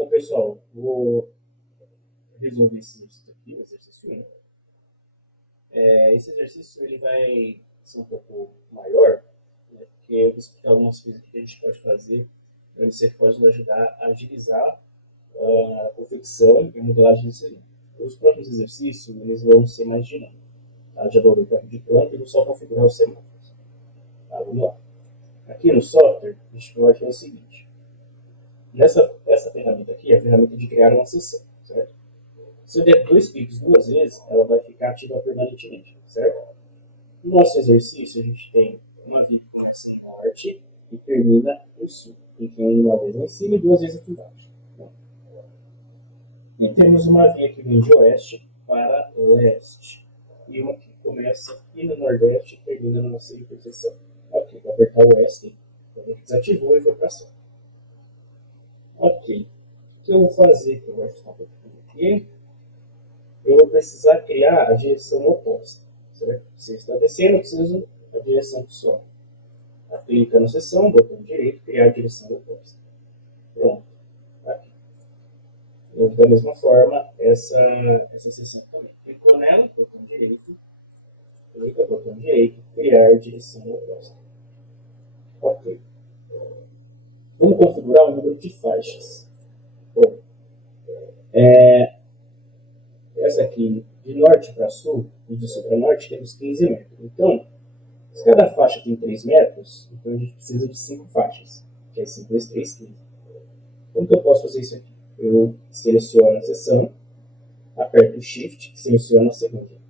Bom, pessoal, vou resolver esse exercício aqui, o exercício 1. Esse exercício ele vai ser um pouco maior, né, porque eu vou explicar algumas coisas que a gente pode fazer para você pode nos ajudar a agilizar a confecção e modelagem desse livro. Os próximos exercícios eles vão ser mais dinâmicos. Tá? Já vou ver o de pronto e vou só configurar os semáforos. Tá, vamos lá. Aqui no software, a gente vai fazer o seguinte. Essa ferramenta aqui é a ferramenta de criar uma sessão, certo? Se eu der 2 cliques 2 vezes, ela vai ficar ativa permanentemente, certo? No nosso exercício, a gente tem uma via que começa em norte e termina em sul. Clique uma vez lá em cima e 2 vezes aqui embaixo. E temos uma via que vem de oeste para leste. E uma que começa aqui no nordeste e termina na nossa interseção. Aqui, vou apertar o oeste, a gente desativou e foi para cima. Ok. O que eu vou fazer? Eu vou ajustar um pouquinho aqui. Eu vou precisar criar a direção oposta. Certo? Se está descendo, eu preciso da direção do sol. Clica na seção, botão direito, criar a direção oposta. Pronto. Aqui. Da mesma forma, essa seção também. Clicou nela, botão direito, clica, botão direito, criar a direção oposta. Ok. Vamos configurar o número de faixas. Bom, essa aqui, de norte para sul, e de sul para norte, temos 15 metros. Então, se cada faixa tem 3 metros, então a gente precisa de 5 faixas, que é 5 vezes 3, 15. Como que eu posso fazer isso aqui? Eu seleciono a seção, aperto o Shift, seleciono a segunda.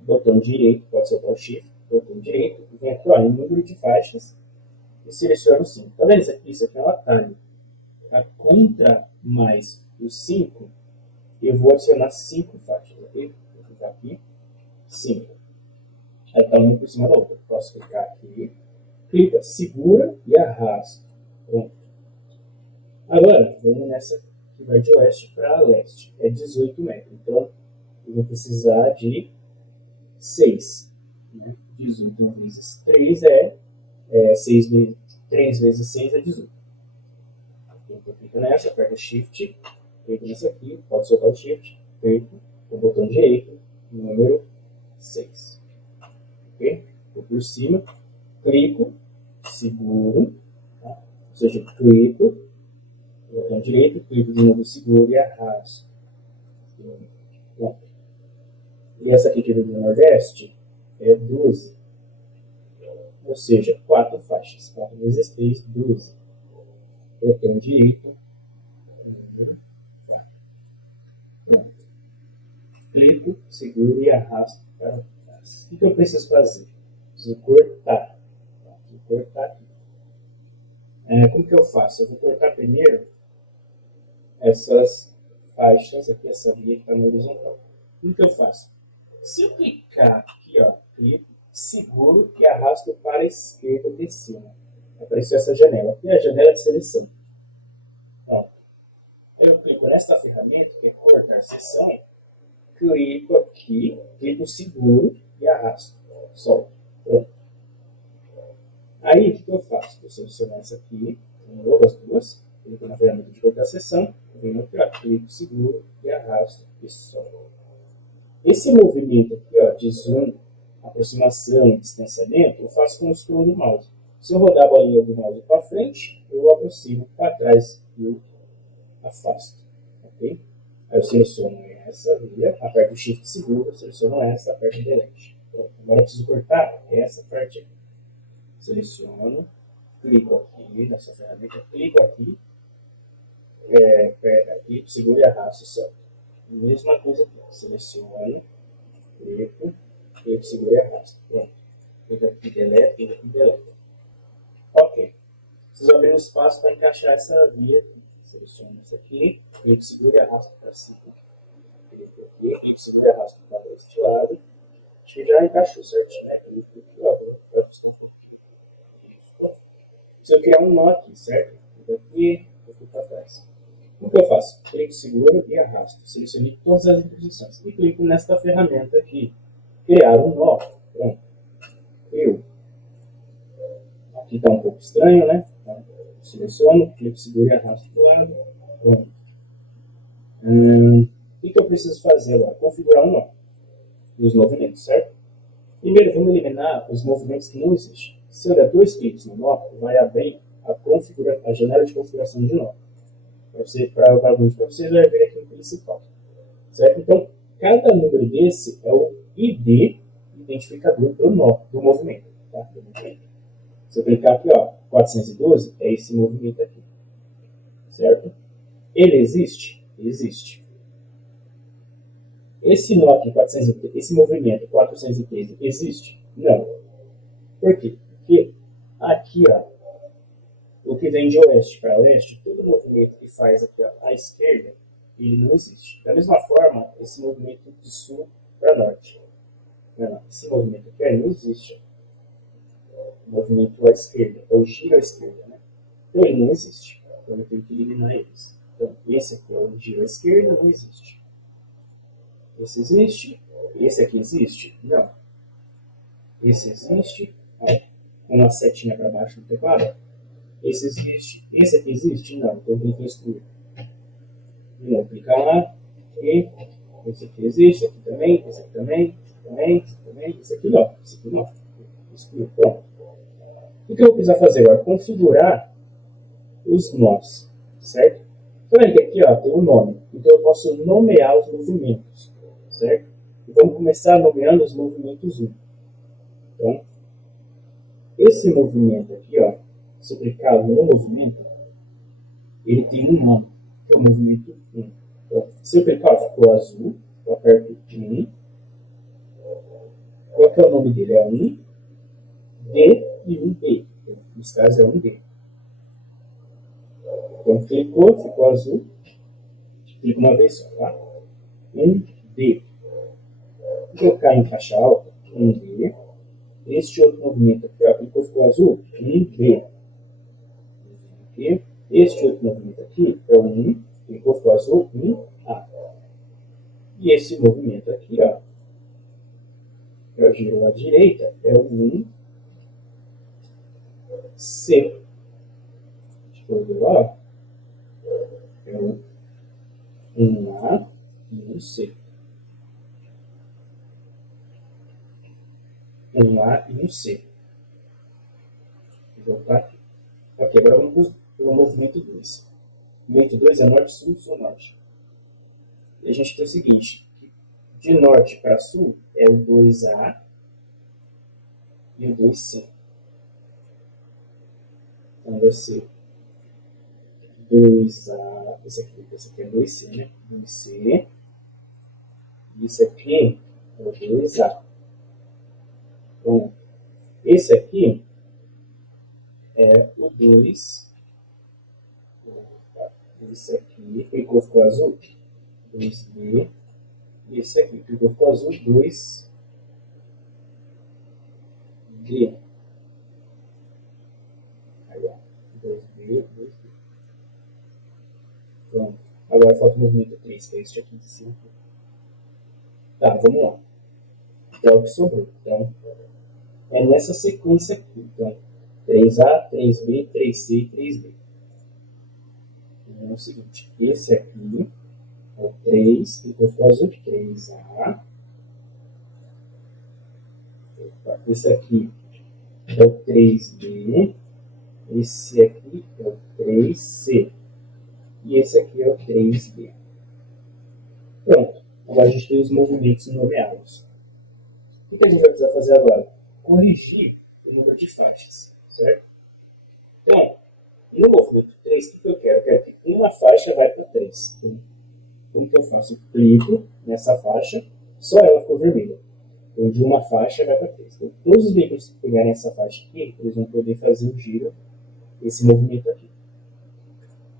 Botão direito, pode soltar o Shift, botão direito, vem aqui ó, em número de faixas, e seleciono 5. Tá vendo isso aqui? Isso aqui é um atalho. A contra mais os 5, eu vou adicionar 5 faixas. Ok? Vou clicar aqui, 5. Aí está uma por cima da outra. Posso clicar aqui, clica, segura e arrasta. Pronto. Agora, vamos nessa que vai de oeste para leste. É 18 metros. Então, eu vou precisar de 6. Né? 18 vezes 3 6 vezes 3 vezes 6 é 18. Então, clica nessa, aperta o Shift, clica nessa aqui, pode soltar o Shift, clica com o botão direito, número 6. Ok? Vou por cima, clico, seguro, tá? Ou seja, clico, botão direito, clico de novo, seguro e arrasto. Pronto. E essa aqui que vem do Nordeste é 12. Ou seja, 4 faixas. 4 vezes 3, 12. Botão direito. Pronto. Clico, seguro e arrasto para trás. O que eu preciso fazer? Preciso cortar. Vou cortar aqui. Como que eu faço? Eu vou cortar primeiro essas faixas aqui, essa via que está na horizontal. O que eu faço? Se eu clicar aqui, ó, clico, seguro e arrasto para a esquerda de cima. Apareceu essa janela. Aqui é a janela de seleção. Ó. Eu clico nesta ferramenta, que é cortar seção, clico aqui, clico seguro e arrasto. Solto. Pronto. Aí, o que eu faço? Vou selecionar essa aqui, as duas, clico na ferramenta de cortar seção, venho aqui, ó, clico seguro e arrasto e solto. Esse movimento aqui, ó, de zoom, aproximação e distanciamento, eu faço com o scroll do mouse. Se eu rodar a bolinha do mouse para frente, eu aproximo, para trás eu afasto. Ok? Aí eu seleciono essa via, aperto o Shift seguro, seleciono essa, aperto o Delete. Pronto. Agora eu preciso cortar essa parte aqui. Seleciono, clico aqui nessa ferramenta, clico aqui, clico, seguro e arrasto e solto. Mesma coisa aqui, seleciono, clico, seguro e arrasto. Pronto. Clica aqui, delete, clica aqui, delete. Ok. Preciso abrir um espaço para encaixar essa via aqui. Seleciono isso aqui, clico, seguro e arrasto para cima. Clico aqui, clico, seguro e arrasto para este lado. Acho que já encaixou certinho, né? Clico aqui, ó, para ajustar um pouquinho. Preciso criar um nó aqui, certo? Clico aqui, clico para trás. O que eu faço? Clico, seguro e arrasto. Selecionei todas as interseções. E clico nesta ferramenta aqui. Criar um nó. Pronto. Criou. Aqui está um pouco estranho, né? Então, seleciono, clico, seguro e arrasto para o lado. Pronto. O que eu preciso fazer agora? Configurar o nó e os movimentos, certo? Primeiro, vamos eliminar os movimentos que não existem. Se eu der 2 cliques no nó, vai abrir a janela de configuração de nó. Para alguns de vocês, vai vir aqui no principal. Certo? Então, cada número desse é o ID, identificador do nó, do movimento. Tá? Do movimento. Se eu clicar aqui, ó, 412, é esse movimento aqui. Certo? Ele existe? Existe. Esse nó aqui, 413, esse movimento 413, existe? Não. Por quê? Porque aqui, ó, o que vem de oeste para leste, todo movimento que faz aqui ó, à esquerda, ele não existe. Da mesma forma, esse movimento de sul para norte. Não, esse movimento aqui não existe. O movimento à esquerda, é o giro à esquerda. Né? Então ele não existe. Então eu tenho que eliminar eles. Então esse aqui é o giro à esquerda, não existe. Esse existe. Esse aqui existe? Não. Esse existe. Ó, com uma setinha para baixo no teclado. Esse existe. Esse aqui existe? Não. Então eu tenho que excluir. De novo, clicar lá. E esse aqui existe. Esse aqui também. Esse aqui também. Esse aqui também. Esse aqui também. Esse aqui não. Esse aqui não. Excluir. Pronto. O que eu vou precisar fazer agora? Configurar os nós. Certo? Então aqui ó, tem um nome. Então eu posso nomear os movimentos. Certo? E vamos começar nomeando os movimentos 1. Então, esse movimento aqui, ó, se eu clicar no movimento, ele tem um nome, que é o movimento 1. Então, se eu clicar, ó, ficou azul, eu aperto 1. Qual que é o nome dele? É 1D e 1B. Nesse caso é 1D. Então, clicou, ficou azul. Clica uma vez só, tá? 1D. Vou colocar em caixa alta, 1D. Este outro movimento aqui, ó, clicou, ficou azul, 1B. Aqui. Este outro movimento aqui é o 1, clicou, ficou azul, 1A. E esse movimento aqui, ó, é o giro à direita, é o 1C. Deixa eu ver lá, é o 1A e 1C. 1A e 1C. Vou voltar aqui. Ok, agora vamos para o movimento 2. O movimento 2 é norte, sul, sul, norte. E a gente tem o seguinte, de norte para sul é o 2A e o 2C. Então vai ser 2A, esse aqui é 2C, né? 2C. E esse aqui é o 2A. Então, esse aqui é o 2. Esse aqui, clicou, ficou azul, 2B. E esse aqui, clicou, ficou azul, 2D. Aí, ó, 2B, 2D. Pronto. Agora falta o movimento 3, que é este aqui de cima. Tá, vamos lá. Então, é o que sobrou. Então, é nessa sequência aqui. Então, 3A, 3B, 3C e 3D. Então, é o seguinte, esse aqui é o 3, clicou, ficou azul, 3A. Esse aqui é o 3B. Esse aqui é o 3C. E esse aqui é o 3B. Pronto. Agora a gente tem os movimentos nomeados. O que a gente vai precisar fazer agora? Corrigir o número de faixas. Certo? Então, no movimento 3, o que eu quero? Eu quero que uma faixa vai para 3. Então, como que eu faço? Eu clico nessa faixa, só ela ficou vermelha. Então, de uma faixa vai para 3. Então, todos os veículos que pegarem essa faixa aqui, eles vão poder fazer o giro, esse movimento aqui.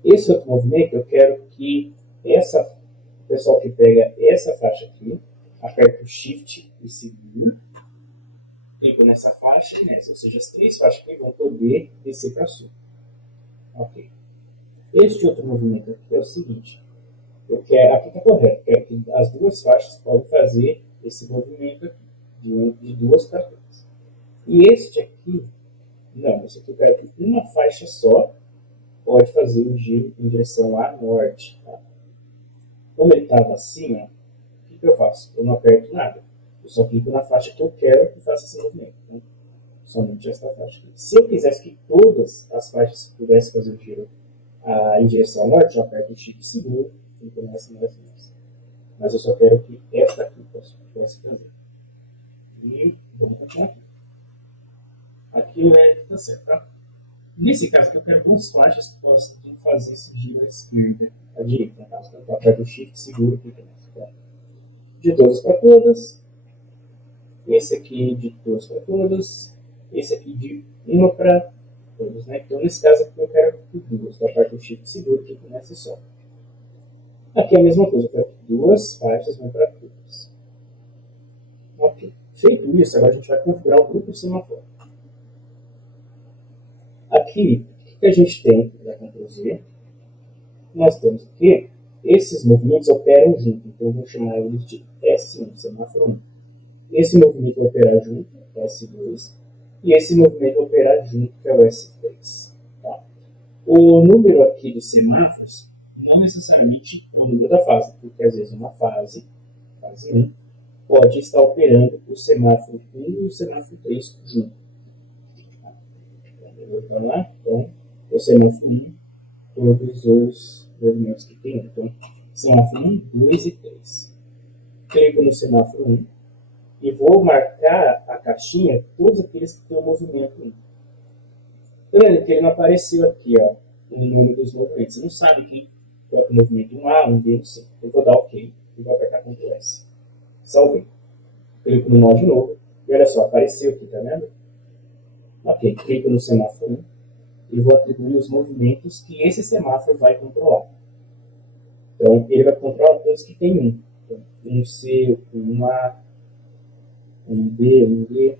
Esse outro movimento, eu quero que o pessoal que pega essa faixa aqui, aperta o Shift e seguir, clico nessa faixa e nessa. Ou seja, as 3 faixas aqui vão poder descer para sul. Ok. Este outro movimento aqui é o seguinte. Eu quero, aqui está correto, eu quero que as 2 faixas podem fazer esse movimento aqui, de 2 para 3. E este aqui, não, esse aqui eu quero que uma faixa só pode fazer o giro em direção a norte. Tá? Como ele estava acima, o que eu faço? Eu não aperto nada. Eu só clico na faixa que eu quero que faça esse movimento. Né? Somente esta faixa aqui. Se eu quisesse que todas as faixas pudessem fazer o giro em direção ao norte, eu aperto o Shift seguro, clico nessa. Mas eu só quero que esta aqui possa fazer. E vamos continuar aqui. Aqui está certo, tá? Nesse caso aqui, eu quero duas faixas que possam fazer esse giro à esquerda, à direita, no caso. Então, eu aperto o Shift seguro, clico nessa. De todas para todas. Esse aqui de todas para todas. Esse aqui de uma para todas, né? Então, nesse caso aqui, eu quero que duas. Então, eu aperto o Shift seguro, clico nessa e só. Aqui é a mesma coisa, eu quero que duas faixas vão para todas. Ok. Feito isso, agora a gente vai configurar o grupo sematório. Aqui, o que a gente tem da Ctrl Z? Nós temos que esses movimentos operam junto, então eu vou chamar eles de S1, semáforo 1. Esse movimento vai operar junto, S2, e esse movimento vai operar junto, que é o S3. Tá? O número aqui dos semáforos não necessariamente é o número da fase, porque às vezes uma fase 1, pode estar operando o semáforo 1 e o semáforo 3 junto. Vamos lá? Então, o semáforo 1, todos os movimentos que tem. Então, semáforo 1, 2 e 3. Clico no semáforo 1 e vou marcar a caixinha todos aqueles que têm o movimento 1. Tá vendo que ele não apareceu aqui, ó, o nome dos movimentos. Você não sabe quem é o movimento 1A, 1B, 1C. Eu vou dar OK e vou apertar Ctrl S. Salvei. Clico no nó de novo e olha só, apareceu aqui, tá vendo? Ok, clico no semáforo 1 e vou atribuir os movimentos que esse semáforo vai controlar. Então, ele vai controlar todos que tem 1. Então, 1C, 1A, 1B, 1B.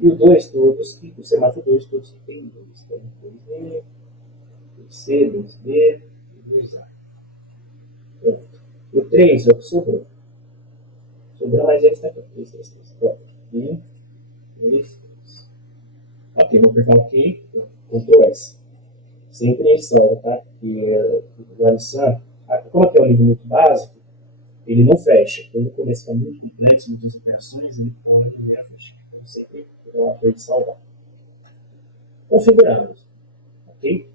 E o 2, todos que, o semáforo 2, todos que tem 2. Então, 2B, 2C, 2B e 2A. Pronto. O 3 é o que sobrou. Sobrou, mas ele está aqui. 3, 3, 3. Pronto. 1, 2, 3. Ok, vou apertar OK. Ctrl S. Sempre observa, tá? Que o Alisson, como aqui é um nível muito básico, ele não fecha. Quando começa a ficar muito complexo, muitas operações, ele está onde ele fecha. Então, sempre dá uma coisa de salvar. Configuramos. Ok?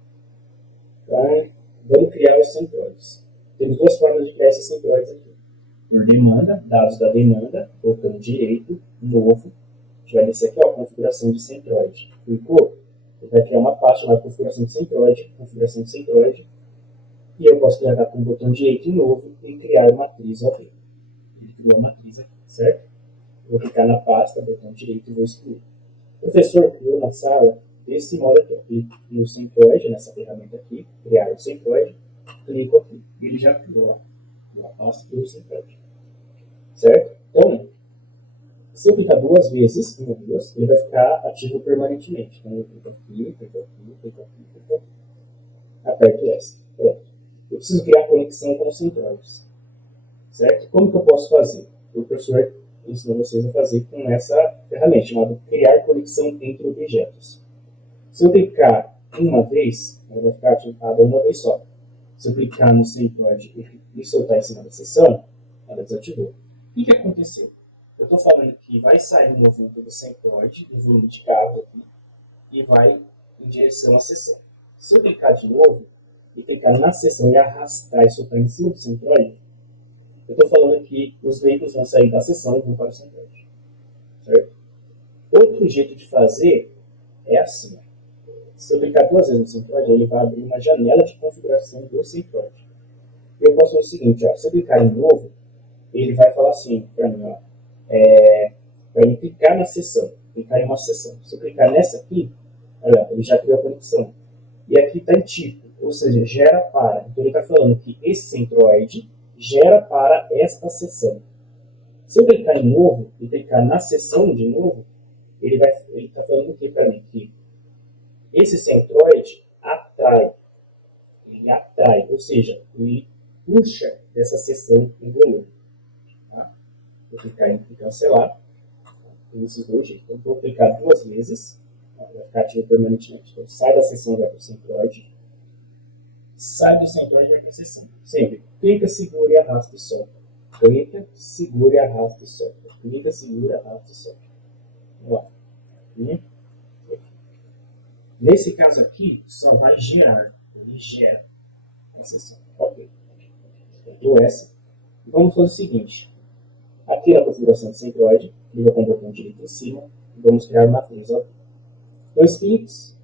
Então, vamos criar os centroides. Temos duas formas de criar esses centroides aqui. Por demanda, dados da demanda, botão direito, novo. A gente vai descer aqui, ó, configuração de centroide. Clicou? Ele vai criar uma pasta chamada configuração de centroide, e eu posso clicar com o botão direito de novo e criar uma matriz OP. Ele criou a matriz aqui, certo? Vou clicar na pasta, botão direito e vou excluir. O professor criou na sala desse modo aqui. Eu clico no centroide, nessa ferramenta aqui, criar o centroide, clico aqui. Ele já criou a pasta do centroide. Certo? Então, se eu clicar duas vezes, ele vai ficar ativo permanentemente. Então, eu clico aqui, aperto S. Pronto. Eu preciso criar conexão com os centroides. Certo? Como que eu posso fazer? O professor ensinou vocês a fazer com essa ferramenta chamada criar conexão entre objetos. Se eu clicar uma vez, ela vai ficar ativada uma vez só. Se eu clicar no centroide e soltar em cima da seção, ela desativou. O que aconteceu? Eu estou falando que vai sair um movimento do centroide, do volume de carro aqui, e vai em direção à seção. Se eu clicar de novo e clicar na seção e arrastar e soltar em cima do centroide, eu estou falando que os veículos vão sair da seção e vão para o centroide. Certo? Outro jeito de fazer é assim. Se eu clicar duas vezes no centroide, ele vai abrir uma janela de configuração do centroide. Eu posso fazer o seguinte, ó, se eu clicar em novo, ele vai falar assim para mim, ó, para ele clicar na seção, clicar em uma seção. Se eu clicar nessa aqui, olha, ele já criou a conexão. E aqui está em tipo, ou seja, gera para. Então ele está falando que esse centroide gera para esta seção. Se eu clicar em novo e clicar na seção de novo, ele está falando aqui para mim que esse centroide atrai. Ele atrai, ou seja, ele puxa dessa seção em volume. Tá? Vou clicar em cancelar. Tem esses dois jeitos. Então vou clicar duas vezes, vai ficar ativo permanentemente. Então sai da seção, vai para o centroide. sai do centroide e vai para a seção. Sempre. Clica, segura e arrasta e solta. Clica, segura e arrasta e solta. Clica, segura, arrasta e solta. Vamos lá. Nesse caso aqui, só vai gerar. Ele gera a seção. Ok. Ctrl S. Vamos fazer o seguinte. Aqui na configuração de centroide, liga com o botão direito em cima. Vamos criar uma matriz. Ó. 2 cliques.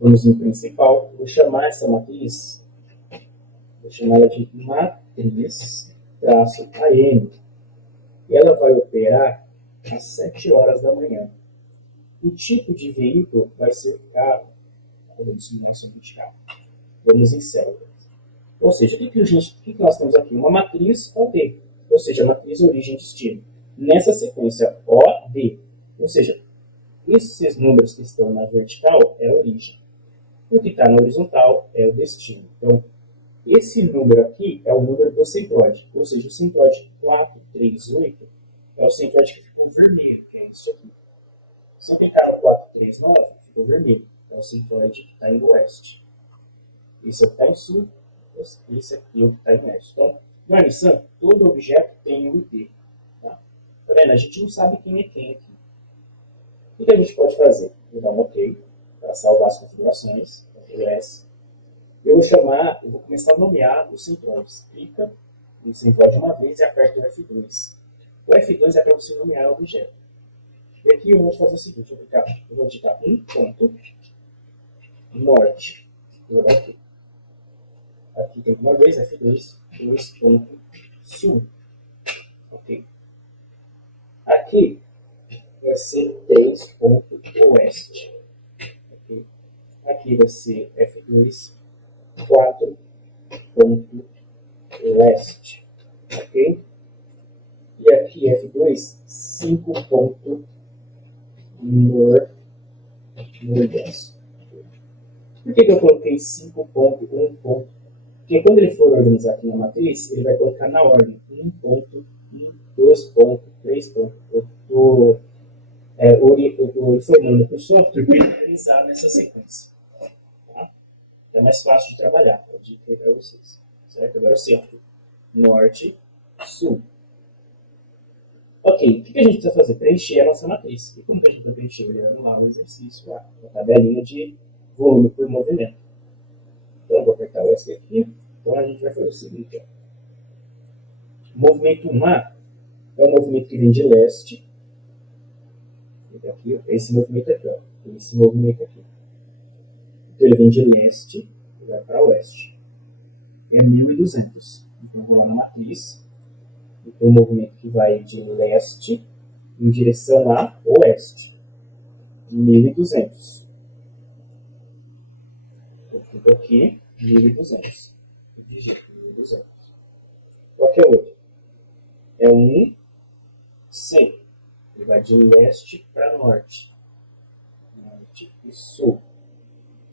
Vamos no principal. Vou chamar essa matriz. Vou chamar ela de matriz-AM. E ela vai operar às 7 horas da manhã. O tipo de veículo vai ser o carro. Vamos em células. Ou seja, o que nós temos aqui? Uma matriz OD. Ou seja, a matriz origem destino. Nessa sequência OD. Ou seja, esses números que estão na vertical é a origem. O que está na horizontal é o destino. Então, esse número aqui é o número do centroide. Ou seja, o centroide 438 é o centroide que ficou vermelho, que é esse aqui. Se eu clicar no 439, ficou vermelho. É o centroide que está em oeste. Esse é o que está em sul. Esse aqui é o que está em leste. Então, na missão, todo objeto tem um ID. Tá vendo? A gente não sabe quem é quem aqui. O que a gente pode fazer? Vou dar um OK para salvar as configurações. Ctrl S. Eu vou começar a nomear os centroides. Clica no centroide uma vez e aperta o F2. O F2 é para você nomear o objeto. E aqui eu vou fazer o seguinte, eu vou digitar um ponto norte. Vou dar aqui. Aqui tem uma vez, F2, 2 ponto sul. Ok. Aqui vai ser 3 ponto oeste. Okay. Aqui vai ser F2, 4 ponto leste. Ok. E aqui F2, 5 ponto nordeste. Por que eu coloquei 5 ponto, 1 ponto? Porque quando ele for organizar aqui na matriz, ele vai colocar na ordem 1 ponto, 2 ponto, 3 ponto. Eu estou informando para o software para ele organizar nessa sequência. Tá? É mais fácil de trabalhar. Eu digo para vocês. Certo? Agora o centro. Norte, sul. Ok, o que a gente precisa fazer? Preencher a nossa matriz. E como que a gente vai preencher? Olhando lá o exercício, lá, a tabelinha de volume por movimento. Então, vou apertar o S aqui. Então, a gente vai fazer o seguinte. Ó. O movimento 1A é o movimento que vem de leste. Aqui, esse movimento aqui. Ó. Esse movimento aqui. Então, ele vem de leste e vai para oeste. É 1200. Então, eu vou lá na matriz. Tem um movimento que vai de leste em direção a oeste. 1200. Eu fico aqui, 1200. Digito 1200. Qual que é o outro? É um 100. Ele vai de leste para norte. Norte e sul.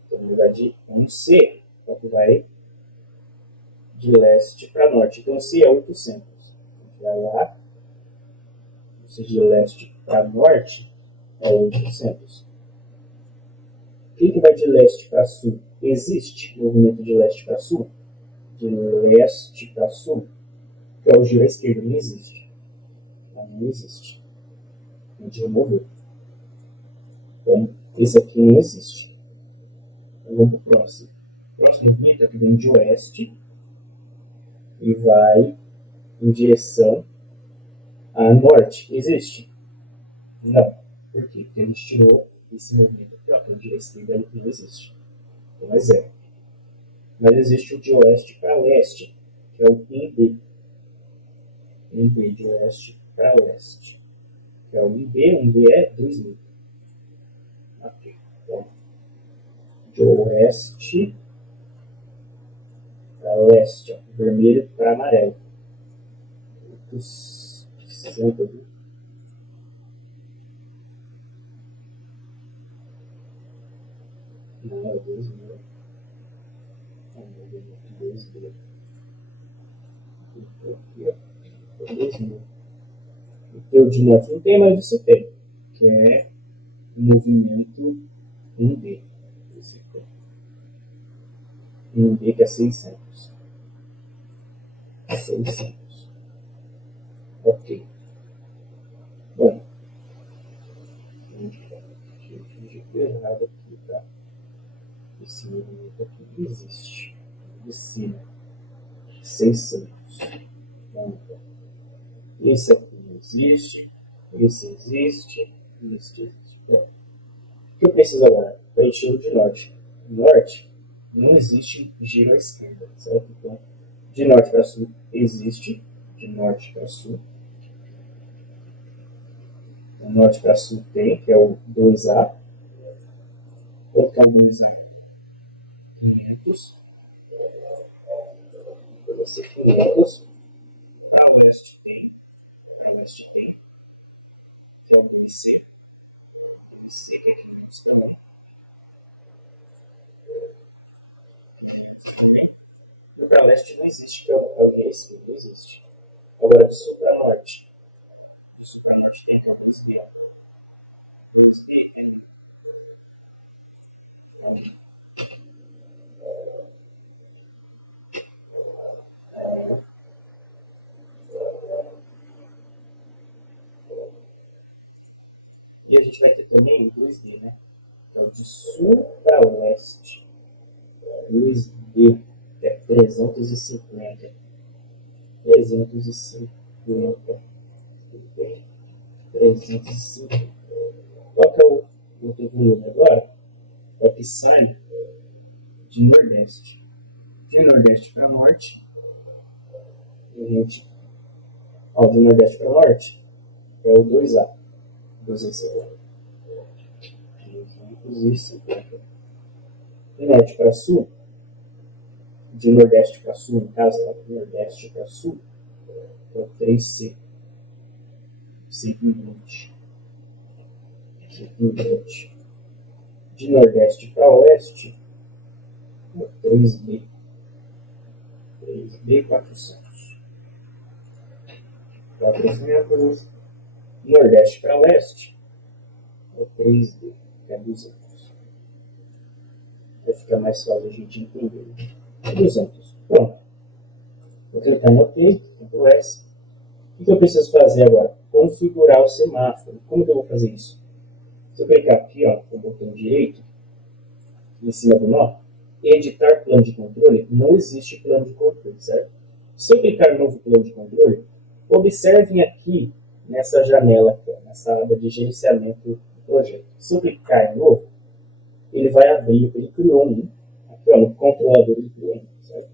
Então ele vai de 1C. Então ele vai de leste para norte. Então C é 800. Vai lá. Se de leste para norte é 800. O que vai de leste para sul? Existe movimento de leste para sul? De leste para sul, que é o giro à esquerda, não existe. Não existe. A gente removeu. Então, esse aqui não existe. Então, vamos para o próximo. O próximo movimento é que vem de oeste e vai em direção a norte. Existe? Não. Por quê? Porque a gente tirou esse movimento aqui, ó, que é o giro à esquerda, ele não existe. Então é zero. Mas existe o de oeste para leste, que é o IB. IB de oeste para leste. Que é o IB, um B é 2000. Ok. Então, de oeste para leste, ó, vermelho para amarelo. 800. Não, é 2000. O de novo não tem, mas você tem, que é o movimento 1D. e um B que é 600. 600. Ok. Bom, eu errado aqui, tá? Esse movimento aqui não existe. De cima. 600. Bom, esse aqui não existe. Esse existe. Esse existe. Bom, o que eu preciso agora? Preencher o de norte. Norte não existe giro à esquerda, certo? Então, de norte para sul existe. De norte para sul. O norte para sul tem, que é o 2A. Vou colocar um 2A 500. Para você 500. Para oeste tem. Para oeste tem. Que é o BC. BC que é 500 para e para leste não existe, que é o que é esse, não existe. Agora de sul para norte. De sul para norte tem, que é o 2B. 2B tem. E a gente vai ter também o 2D, né? Que é o de sul para oeste. 2D, que é 350. 350. Tudo bem? 350. Qual que é o outro volume agora? É que sai de nordeste. De nordeste para norte. E a gente, de nordeste para norte, é o 2A. 250. 250. De norte para sul, de nordeste para sul, no caso, tá? De nordeste para sul, é o 3C. 120. 120. De nordeste para oeste, é o 3B. 3B 400. 400. Nordeste para leste, é o 3D, que é 200. Vai ficar mais fácil a gente entender. 200. Pronto. Vou clicar em OK, Ctrl S. O que eu preciso fazer agora? Configurar o semáforo. Como que eu vou fazer isso? Se eu clicar aqui, ó, com o botão direito, em cima do nó, editar plano de controle, não existe plano de controle, certo? Se eu clicar em novo plano de controle, observem aqui nessa janela, aqui, ó, nessa aba de gerenciamento do projeto. Se eu clicar em novo, ele vai abrir, ele criou um, aqui ó, no controlador ele criou um, certo?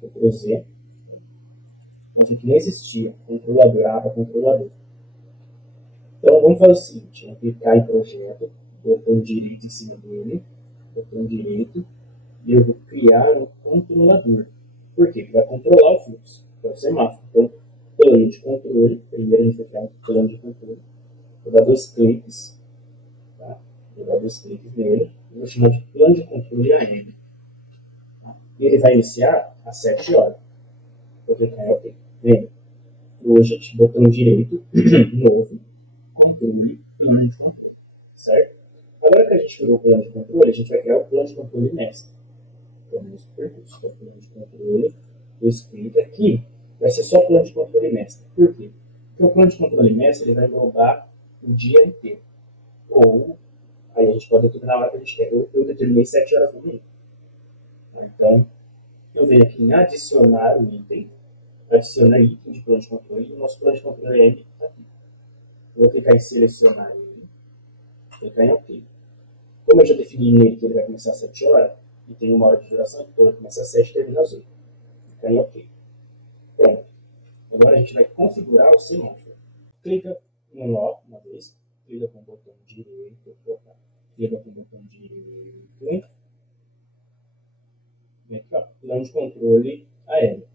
Ctrl Z, mas aqui não existia, controlador, aba controlador. Então vamos fazer o seguinte, vamos clicar em projeto, botão direito em cima dele, botão direito, e eu vou criar um controlador. Por quê? Porque vai controlar o fluxo, que é o semáforo. Então, plano de controle, primeiro a gente vai criar um plano de controle, vou dar 2 cliques, tá? Vou dar 2 cliques nele, e vou chamar de plano de controle AM. Tá? E ele vai iniciar às 7 horas. Vou clicar em OK. Vem, project, botão direito, novo, controle, plano de controle, certo? Agora que a gente criou o plano de controle, a gente vai criar o plano de controle mestre. Plano de percurso, plano de controle, 2 cliques aqui, vai ser só plano de controle mestre. Por quê? Porque o plano de controle mestre ele vai englobar o dia inteiro. Ou, aí a gente pode determinar a hora que a gente quer. Eu determinei 7 horas no dia. Então, eu venho aqui em adicionar o item, adicionar item de plano de controle, e o nosso plano de controle M está aqui. Eu vou clicar em selecionar ele, clicar em OK. Como eu já defini nele que ele vai começar às 7 horas, e tem 1 hora de duração, então ele começa às 7 e termina às 8. Clicar em OK. Pronto. Agora a gente vai configurar o semáforo. Clica no nó uma vez, clica com o botão direito, clica com o botão direito, e aqui ó, plano de controle aéreo.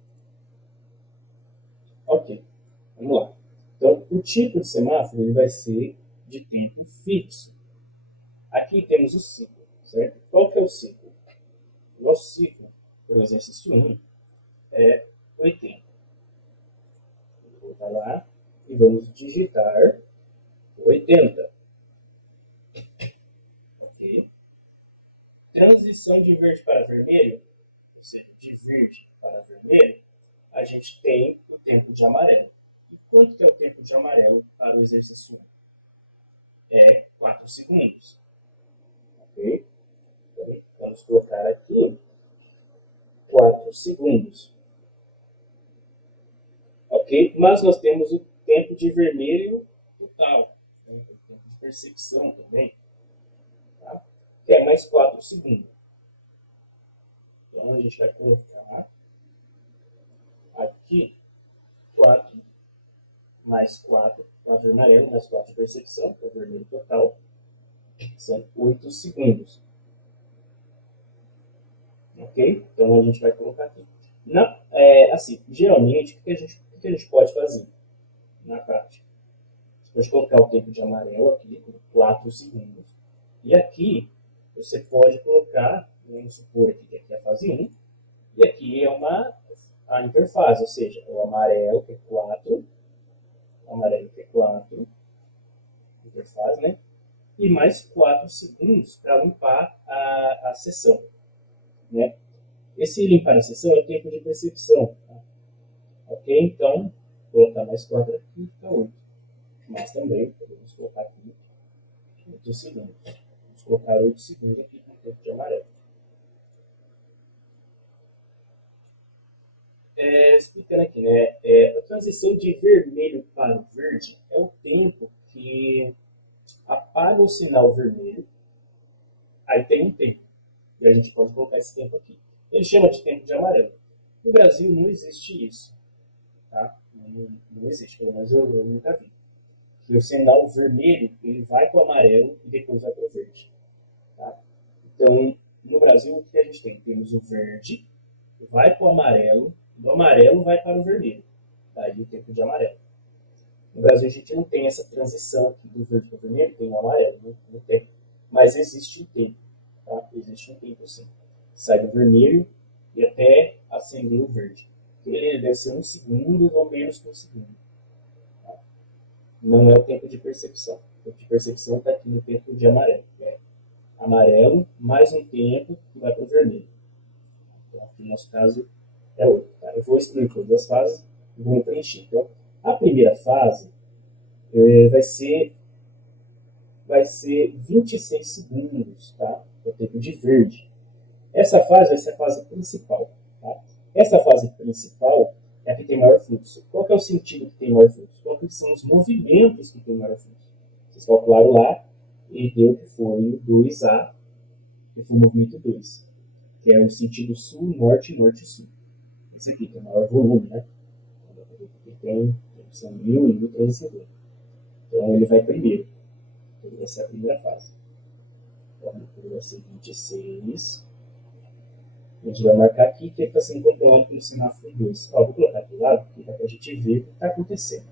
Ok, vamos lá. Então, o tipo de semáforo ele vai ser de tipo fixo. Aqui temos o ciclo, certo? Qual que é o ciclo? O nosso ciclo, pelo exercício 1, é 80. Vou voltar lá e vamos digitar 80. Ok? transição de verde para vermelho, ou seja, de verde para vermelho, a gente tem o tempo de amarelo. E quanto que é o tempo de amarelo para o exercício 1? É 4 segundos. Ok? Então, vamos colocar aqui 4 segundos. Ok? Mas nós temos o tempo de vermelho total. O tempo de percepção também. Tá? Que é mais 4 segundos. Então a gente vai colocar aqui 4 mais 4, 4 de amarelo, mais 4 de percepção, que é o vermelho total, são 8 segundos. Ok? Então a gente vai colocar aqui. Assim, geralmente, o que a gente pode fazer na prática? Você pode colocar o tempo de amarelo aqui, com 4 segundos. E aqui, você pode colocar, vamos supor aqui que aqui é a fase 1, e aqui é a interfase, ou seja, o amarelo que é 4, interfase, né? E mais 4 segundos para limpar a sessão. Né? Esse limpar a sessão é o tempo de percepção. Tá? Ok? Então, vou colocar mais 4 aqui e fica 8. Mas também podemos colocar aqui 8 segundos. Vamos colocar 8 segundos aqui com o tempo de amarelo. Explicando aqui, né? A transição de vermelho para o verde é o tempo que apaga o sinal vermelho. Aí tem um tempo. E a gente pode colocar esse tempo aqui. Ele chama de tempo de amarelo. No Brasil não existe isso. Tá? Não existe, pelo menos eu nunca vi. E o sinal vermelho ele vai para o amarelo e depois vai para o verde. Tá? Então, no Brasil, o que a gente tem? Temos o verde, vai para o amarelo, do amarelo vai para o vermelho. Daí o tempo de amarelo. No Brasil, a gente não tem essa transição aqui do verde para o vermelho, tem o amarelo, não tem. Mas existe um tempo. Tá? Existe um tempo sim. Sai do vermelho e até acender o verde. Ele deve ser 1 segundo ou menos que 1 segundo. Tá? Não é o tempo de percepção. O tempo de percepção está aqui no tempo de amarelo. Amarelo mais um tempo que vai para o vermelho. Então, aqui no nosso caso é 8. Tá? Eu vou excluir por 2 fases e vou preencher. Então, a primeira fase vai ser 26 segundos, tá? O tempo de verde. Essa fase vai ser a fase principal. Tá? Essa fase principal é a que tem maior fluxo. Qual que é o sentido que tem maior fluxo? Qual que são os movimentos que tem maior fluxo? Vocês calcularam lá e deu que foi o 2A, que foi o movimento 2, que é o sentido sul-norte, norte-sul. Esse aqui tem maior volume, né? São 1.000 e 1.350. Então ele vai primeiro. Então, essa é a primeira fase. Então, vai ser 26. A gente vai marcar aqui que ele está sendo controlado pelo semáforo 2. Vou colocar aqui do lado para a gente ver o que está acontecendo.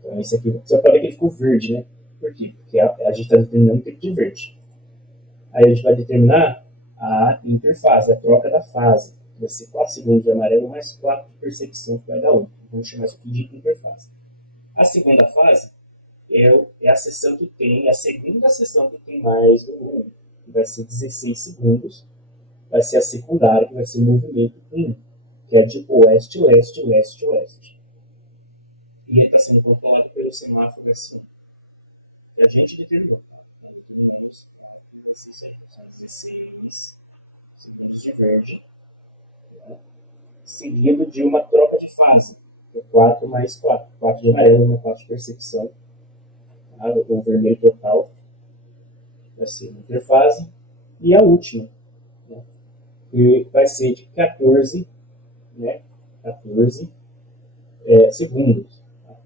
Então, esse aqui, você pode ver que ele ficou verde, né? Por quê? Porque a gente está determinando o tempo de verde. Aí a gente vai determinar a interface, a troca da fase. Vai ser 4 segundos de amarelo mais 4 de percepção, que vai dar 1. Vamos chamar isso aqui de interface. A segunda fase é a sessão que tem, a segunda sessão que tem mais volume, que vai ser 16 segundos. Vai ser a secundária, que vai ser o movimento 1, que é de oeste, leste, leste, oeste. E ele está sendo controlado pelo semáforo S1, que a gente determinou. De verde, seguido de uma troca de fase, que é 4 mais 4. 4 de amarelo, uma 4 de percepção, tá? O vermelho total vai ser uma interfase. E a última, né? Que vai ser de 14, né? 14 segundos. Tá?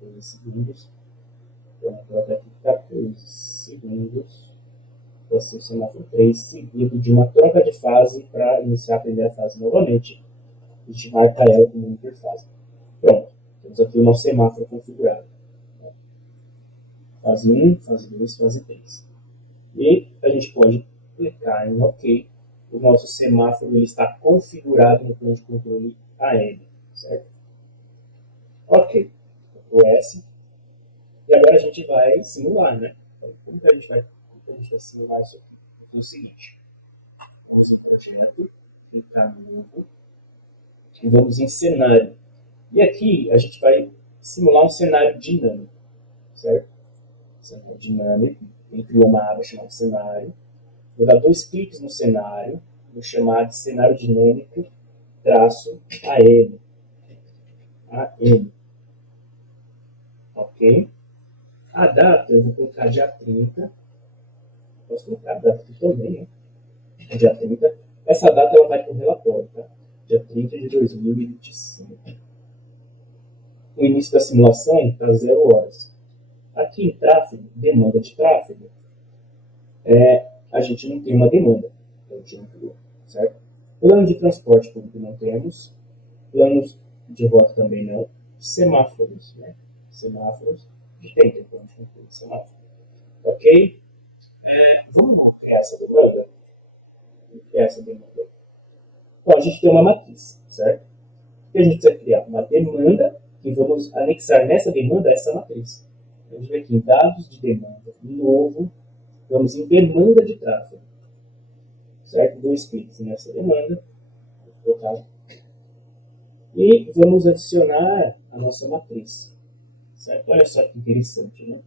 14 segundos. Então, vou colocar aqui 14 segundos. Vai ser o semáforo 3, seguido de uma troca de fase para iniciar a primeira fase novamente. A gente marca ela como interfase. Pronto. Temos aqui o nosso semáforo configurado. Fase 1, fase 2, fase 3. E a gente pode clicar em OK. O nosso semáforo ele está configurado no plano de controle AM. Certo? OK. O S. E agora a gente vai simular, né? Então, como que a gente vai simular isso aqui? É o seguinte. vamos em projeto, clicar novo, e vamos em cenário. E aqui a gente vai simular um cenário dinâmico, certo? Cenário dinâmico, ele criou uma aba chamada cenário. Vou dar 2 cliques no cenário, vou chamar de cenário dinâmico, traço AM. AM. Ok? A data eu vou colocar dia 30. Posso colocar a data aqui também, né? Dia 30. Essa data ela vai para o relatório, tá? Dia 30 de 2025. O início da simulação está 0 horas. Aqui em tráfego, demanda de tráfego, a gente não tem uma demanda. A gente não criou, certo? Plano de transporte público não temos. Planos de rota também não. Semáforos, né? Semáforos. Tem plano de semáforo. Ok? Vamos criar essa demanda? Criar essa demanda. Então, a gente tem uma matriz, certo? E a gente precisa criar uma demanda e vamos anexar nessa demanda essa matriz. A gente vai aqui em dados de demanda, novo, vamos em demanda de tráfego, certo? 2 cliques nessa demanda, e vamos adicionar a nossa matriz, certo? Olha só que interessante, né?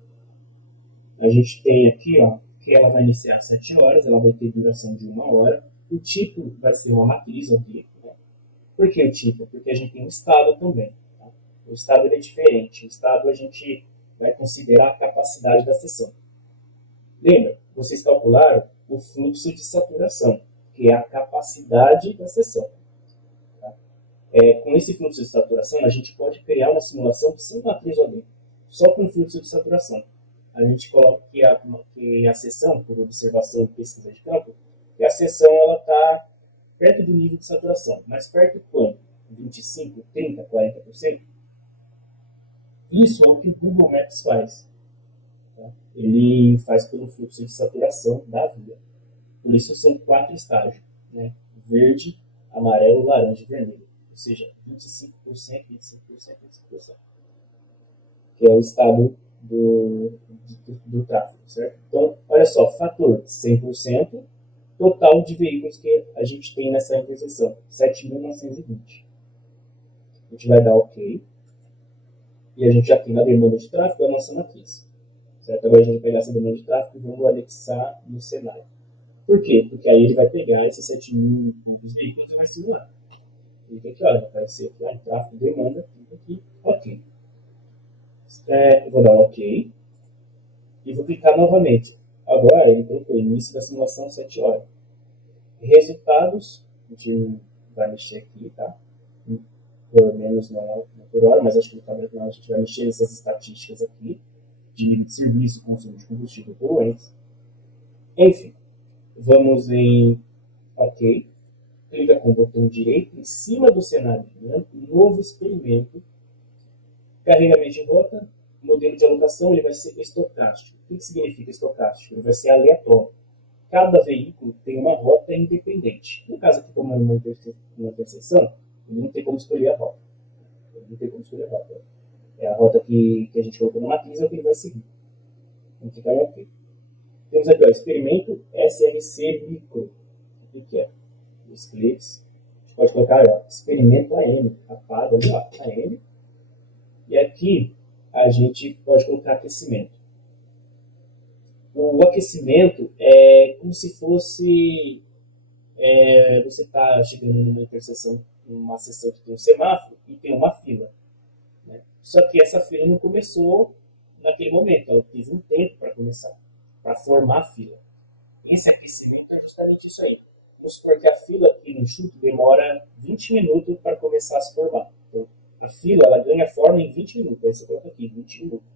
A gente tem aqui, ó, que ela vai iniciar às 7 horas, ela vai ter duração de 1 hora, o tipo vai ser uma matriz, ok? Né? Por que o tipo? Porque a gente tem um estado também. Tá? O estado é diferente. O estado a gente vai considerar a capacidade da sessão. Lembra? Vocês calcularam o fluxo de saturação, que é a capacidade da sessão. Tá? Com esse fluxo de saturação, a gente pode criar uma simulação sem matriz OD, só com fluxo de saturação. A gente coloca que a sessão, por observação e pesquisa de campo, que a sessão está perto do nível de saturação. Mas perto de quanto? 25%, 30%, 40%? Isso é o que o Google Maps faz. Tá? Ele faz pelo fluxo de saturação da via. Por isso são 4 estágios. Né? Verde, amarelo, laranja e vermelho. Ou seja, 25%, 25%, 25%. Que é o estado do tráfego, certo? Então, olha só, fator 100%, total de veículos que a gente tem nessa interseção, 7.920. A gente vai dar OK, e a gente já tem na demanda de tráfego a nossa matriz. Certo? Agora a gente vai pegar essa demanda de tráfego e vamos anexar no cenário. Por quê? Porque aí ele vai pegar esses 7.000 veículos e vai simular. Clica aqui, olha, vai ser aqui, ó, tráfego, demanda, clica aqui, OK. Eu vou dar um OK e vou clicar novamente. Agora ele colocou início da simulação 7 horas. Resultados, a gente vai mexer aqui, tá? Por menos não por hora, mas acho que no tabela final a gente vai mexer nessas estatísticas aqui, de nível de serviço, consumo de combustível, poluentes. Enfim, vamos em OK, clica com o botão direito em cima do cenário, né? Novo experimento, carregamento de rota, modelo de alocação, ele vai ser estocástico. O que significa estocástico? Ele vai ser aleatório. Cada veículo tem uma rota independente. No caso aqui, como é uma interseção, ele não tem como escolher a rota. Ele não tem como escolher a rota. É a rota que a gente colocou na matriz, é o que ele vai seguir. Vamos ficar aqui. Temos aqui, ó, experimento SRC micro. O que é? Os cliques. A gente pode colocar, ó, experimento AM. Apaga ali, ó, AM. E aqui a gente pode colocar aquecimento. O aquecimento é como se fosse você está chegando numa interseção, numa seção que tem um semáforo e tem uma fila. Né? Só que essa fila não começou naquele momento, ela teve um tempo para começar, para formar a fila. Esse aquecimento é justamente isso aí. Vamos supor que a fila aqui no enxuto demora 20 minutos para começar a se formar. Então, a fila ela ganha forma em 20 minutos. Aí você coloca aqui, 20 minutos.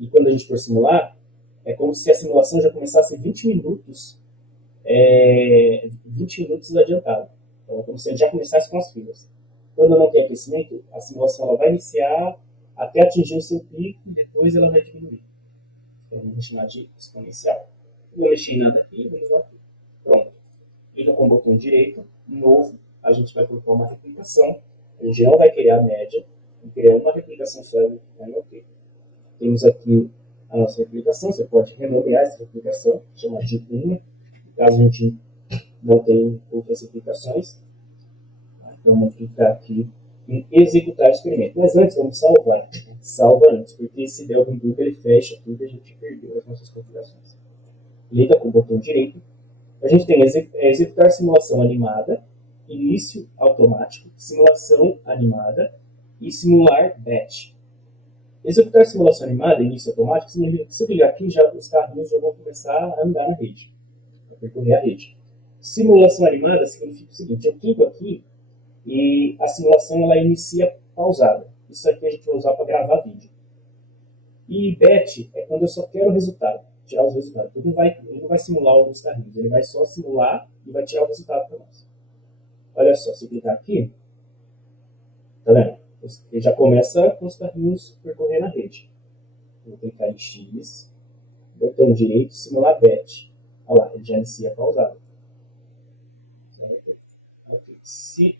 E quando a gente for simular, é como se a simulação já começasse 20 minutos 20 minutos adiantado. Então, é como se a gente já começasse com as filas. Quando não tem aquecimento, a simulação ela vai iniciar até atingir o seu pico e depois ela vai diminuir. Então, vamos chamar de exponencial. Não vou mexer em nada aqui, vamos lá. Pronto. Clica com o botão direito, novo, a gente vai colocar uma replicação. A gente não vai criar a média, vai criar uma replicação só e vai no OK. Temos aqui a nossa replicação, você pode renomear essa replicação, chamar de 1. Caso a gente não tem outras aplicações. Então, vamos clicar aqui em executar o experimento. Mas antes, vamos salvar. Salva antes, porque se der algum bug, ele fecha tudo e a gente perdeu as nossas configurações. Clica com o botão direito. A gente tem executar simulação animada, início automático, simulação animada e simular batch. Executar simulação animada, início automático, significa que se eu ligar aqui, já, os carrinhos já vão começar a andar na rede, a percorrer a rede. Simulação animada significa o seguinte: eu clico aqui e a simulação ela inicia pausada. Isso aqui a gente vai usar para gravar vídeo. E batch é quando eu só quero o resultado, tirar os resultados. Ele não vai simular os carrinhos, ele vai só simular e vai tirar o resultado para nós. Olha só, se eu clicar aqui, tá vendo? Ele já começa com os carrinhos percorrendo a rede. Vou clicar em X, botão direito, simular batch. Olha lá, ele já inicia pausado. Aqui. Se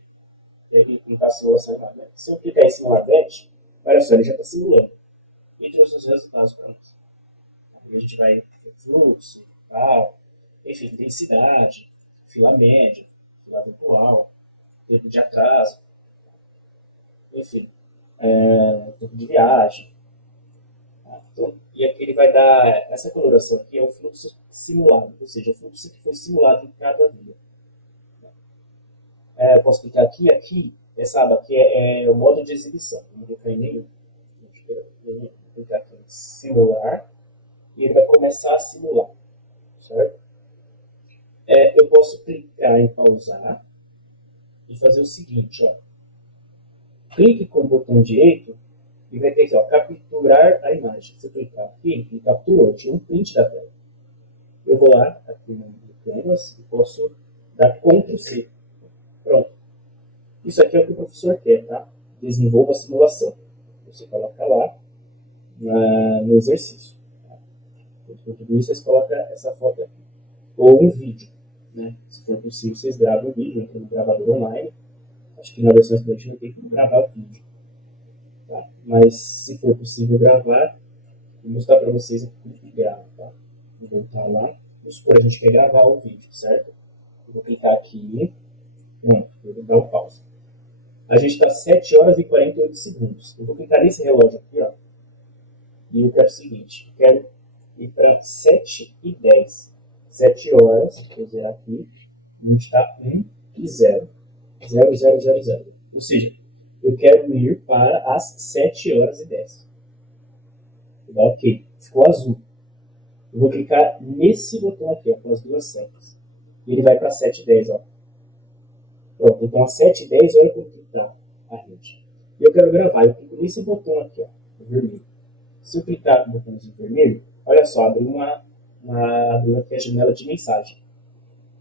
ele clicar simulação animada, se eu clicar em simular batch, olha só, ele já está simulando. E trouxe os resultados para nós. Aí a gente vai ter fluxo, enfim, intensidade, fila média, fila virtual, tempo de atraso, enfim, tempo de viagem. Então, e aqui ele vai dar, essa coloração aqui é o fluxo simulado, ou seja, o fluxo que foi simulado em cada via. Eu posso clicar aqui, essa aba aqui é o modo de exibição, não vou clicar em nenhum. Vou clicar aqui em simular, e ele vai começar a simular, certo? Eu posso clicar em pausar e fazer o seguinte, ó. Clique com o botão direito e vai ter aqui, ó, capturar a imagem. Se eu clicar aqui, ele capturou, tira um print da tela. Eu vou lá, aqui no Canvas, e posso dar Ctrl+C. Pronto. Isso aqui é o que o professor quer, tá? Desenvolva a simulação. Você coloca lá no exercício. Tá? Enquanto isso, vocês colocam essa foto aqui. Ou um vídeo, né? Se for possível, vocês gravam um vídeo, entra no gravador online. Acho que na versão estudante não tem como gravar vídeo. Tá? Mas se for possível gravar, vou mostrar para vocês aqui como que grava. Tá? Vou voltar lá. Vamos supor a gente quer gravar o vídeo, certo? Eu vou clicar aqui. Pronto, vou dar um pause. A gente está 7 horas e 48 segundos. Eu vou clicar nesse relógio aqui, ó. E eu quero o seguinte: eu quero ir para 7 e 10. 7 horas, vou zerar aqui. A gente está 1 e 0. 0, 0, 0, 0. Ou seja, eu quero ir para as 7 horas e 10. Dá OK. Ficou azul. Eu vou clicar nesse botão aqui, ó, com as duas setas. E ele vai para 7 e 10, ó. Pronto, então às 7 e 10, olha como está a rede. Eu quero gravar, eu clico nesse botão aqui, ó, vermelho. Se eu clicar no botãozinho vermelho, olha só, abriu aqui a janela de mensagem.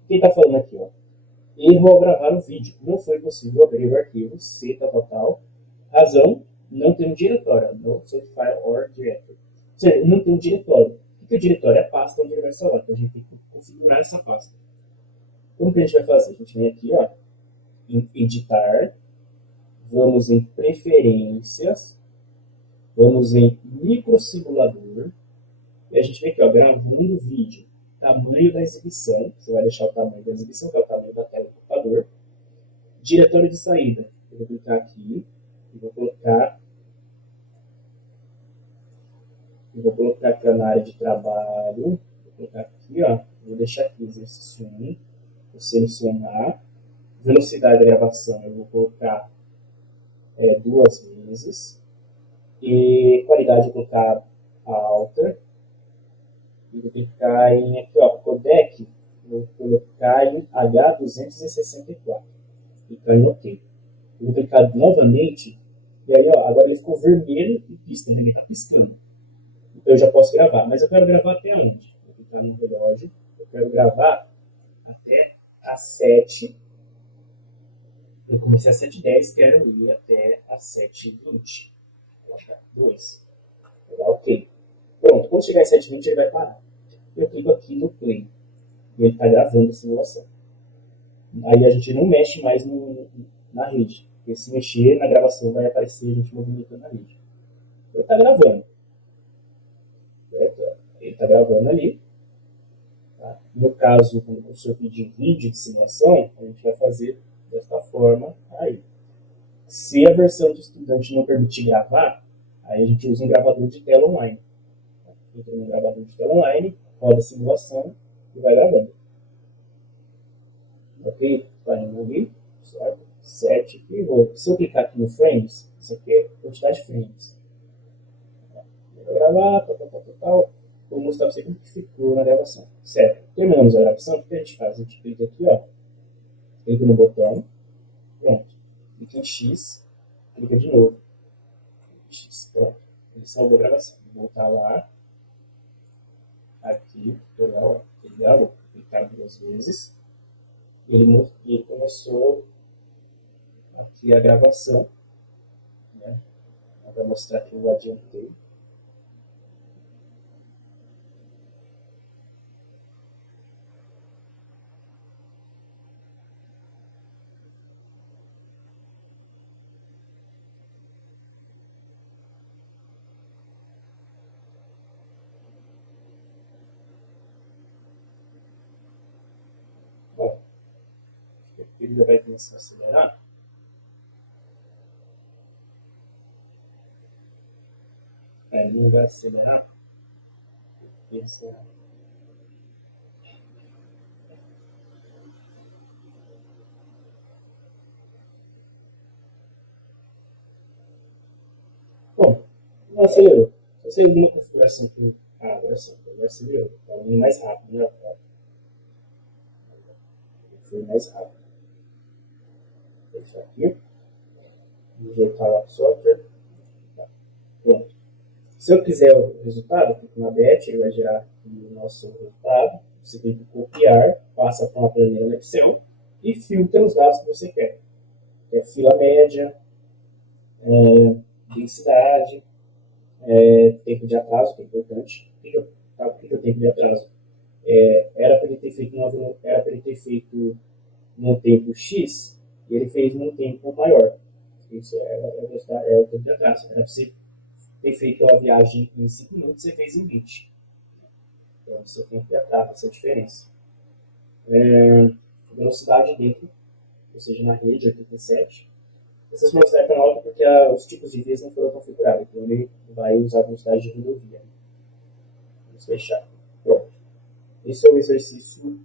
Quem está falando aqui, ó? Erro ao gravar o vídeo. Não foi possível abrir o arquivo C, tal. Razão, não tem um diretório. No save file or directory. Ou seja, não tem um diretório. O que é o diretório? É a pasta onde ele vai salvar. Então a gente tem que configurar essa pasta. Como que a gente vai fazer? A gente vem aqui, ó, em editar, vamos em preferências, vamos em microsimulador, e a gente vem aqui, ó, gravando vídeo, tamanho da exibição, você vai deixar o tamanho da exibição, que é o tamanho da tela do computador, diretório de saída, eu vou clicar aqui, e vou colocar aqui na área de trabalho, vou colocar aqui, ó, vou deixar aqui exercício 1, vou selecionar, velocidade da gravação eu vou colocar 2 vezes, e qualidade eu vou colocar alta, e vou clicar em aqui, ó, codec, vou colocar em H264, clicar em OK. Eu vou clicar novamente, e aí, ó, agora ele ficou vermelho e pisca, ele está piscando. Então eu já posso gravar, mas eu quero gravar até onde? Vou clicar no relógio, eu quero gravar até às 7. Eu comecei às 7h10, quero ir até às 7h20. Vou colocar 2. Vou dar OK. Pronto, quando chegar às 7h20 ele vai parar. Eu clico aqui no play. E ele está gravando a simulação. Aí a gente não mexe mais na rede. Porque se mexer na gravação vai aparecer a gente movimentando a rede. Ele está gravando. Certo? Ele está gravando ali. Tá? Tá? No caso, quando o professor pedir vídeo de simulação, a gente vai fazer desta forma aí. Se a versão do estudante não permitir gravar, aí a gente usa um gravador de tela online. Entra no gravador de tela online, roda a simulação e vai gravando. Ok? Vai envolver, certo? 7 e vou. Se eu clicar aqui no frames, isso aqui é quantidade de frames. Vou gravar, tal. Vou mostrar para você como que ficou na gravação. Certo? Terminamos a gravação, o que a gente faz? A gente clica aqui, ó. Clica no botão. Pronto. Clica em X. Clica de novo. X. Pronto. Ele salvou a gravação. Vou voltar lá. Aqui. Legal. Ele gravou. Clicar 2 vezes. Ele começou aqui a gravação. Né? Vai mostrar que eu adiantei. Bom, ele já vai começar a acelerar. Ele não vai acelerar. Bom, não acelerou. Se você alguma configuração que. Agora sim, agora acelerou. Está indo mais rápido, né? Foi mais rápido. Vou isso aqui. Injetar lá o software. Pronto. Se eu quiser o resultado, eu clico na BET, ele vai gerar o nosso resultado. Você tem que copiar, passa para uma planilha no Excel e filtra os dados que você quer. É fila média, densidade, tempo de atraso, que é importante. Por que o tempo de atraso? Era para ele ter feito num tempo X e ele fez num tempo maior. Isso é o tempo de atraso. Era para você ter feito a viagem em 5 minutos, você fez em 20. Então, você tem que atrás essa diferença. Velocidade dentro, ou seja, na rede 87. Essa velocidade está alta porque os tipos de vias não foram configurados. Então, ele vai usar a velocidade de rodovia. Vamos fechar. Pronto. Esse é o exercício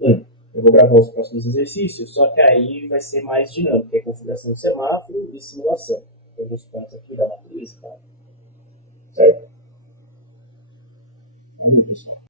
1. Eu vou gravar os próximos exercícios, só que aí vai ser mais dinâmico, que é configuração de semáforo e simulação. Tem alguns pontos aqui da matriz, tá? Certo? Aí, pessoal.